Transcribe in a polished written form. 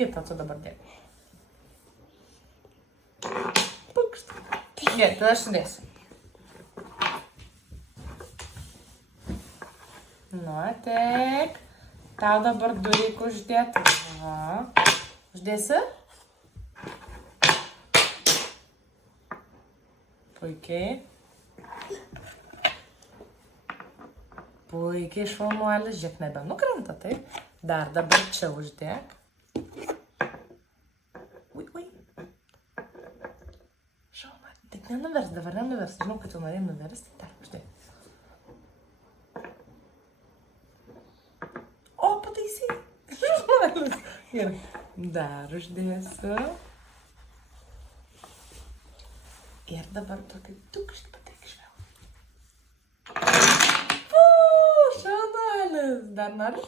Kitą tu dabar dėk. Pukšt. Gerai, tada aš sudėsiu. Nu, tik. Tau dabar du reikia uždėti. Va. Uždėsi? Puikiai. Puikiai, šaunuolis. Žiūrėk, nebenukrenta, taip? Dar dabar čia uždėk. Ui. Šaunuolis. Tik nenuvers, dabar nenuvers. Žinau, kad tu norėjai nuversti. Dar uždėk. O, pataisy. Šaunuolis. Gerai. Dar uždėsiu. Ir dabar tokį tukštį pateik švel. Šaunuolis. Dar nori?